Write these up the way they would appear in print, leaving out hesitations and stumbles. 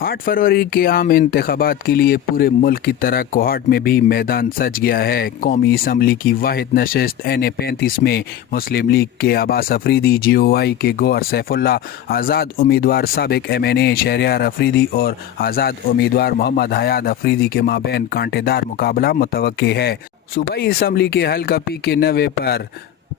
8 फरवरी के आम इंतखाबात के लिए पूरे मुल्क की तरह कोहाट में भी मैदान सज गया है। कौमी असम्बली की वाहिद नशस्त NA 35 में मुस्लिम लीग के अब्बास अफरीदी, GOI के गौहर सैफुल्ला, आज़ाद उम्मीदवार साबिक MNA शहरियार अफरीदी और आज़ाद उम्मीदवार मोहम्मद हयात अफरीदी के माबैन कांटेदार मुकाबला मुतवक्के है। सूबाई असम्बली के हल्का P के 90 पर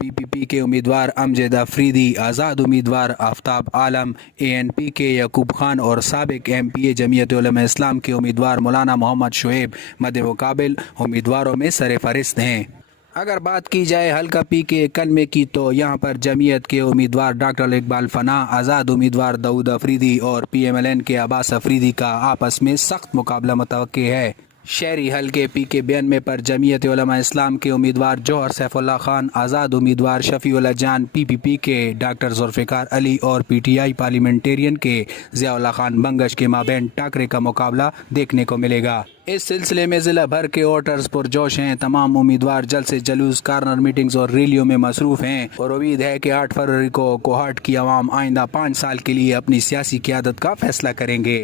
PPP के उम्मीदवार अमजद अफरीदी, आज़ाद उम्मीदवार आफ्ताब आलम, ANP के यकूब खान और साबिक MPA जमीयत उलमा इस्लाम के उम्मीदवार मौलाना मोहम्मद शुएब मद्दे मुकाबिल उम्मीदवारों में सरफहरिस्त हैं। अगर बात की जाए हल्का P के 91 की तो यहाँ पर जमीयत के उम्मीदवार डॉक्टर इकबाल फना, आज़ाद उम्मीदवार दाऊद अफरीदी और PMLN के अब्बास अफरीदी का आपस में सख्त मुकाबला मुतवक्के है। शहरी हल्के P के 92 पर जमीयत उलमा इस्लाम के उम्मीदवार जौहर सैफुल्ला खान, आज़ाद उम्मीदवार शफीउल्लाह जान, PPP के डॉक्टर जुल्फ़िकार अली और PTI पार्लियामेंटेरियन के ज़ियाउल्लाह खान बंगश के माबैन टाकरे का मुकाबला देखने को मिलेगा। इस सिलसिले में ज़िला भर के वोटर्स पुरजोश हैं। तमाम उम्मीदवार जल्द से जलूस, कार्नर मीटिंग्स और रैलियों में मसरूफ़ हैं और उम्मीद है कि 8 फरवरी को कोहाट की आवाम आइंदा 5 साल के लिए अपनी सियासी क़यादत का फैसला करेंगे।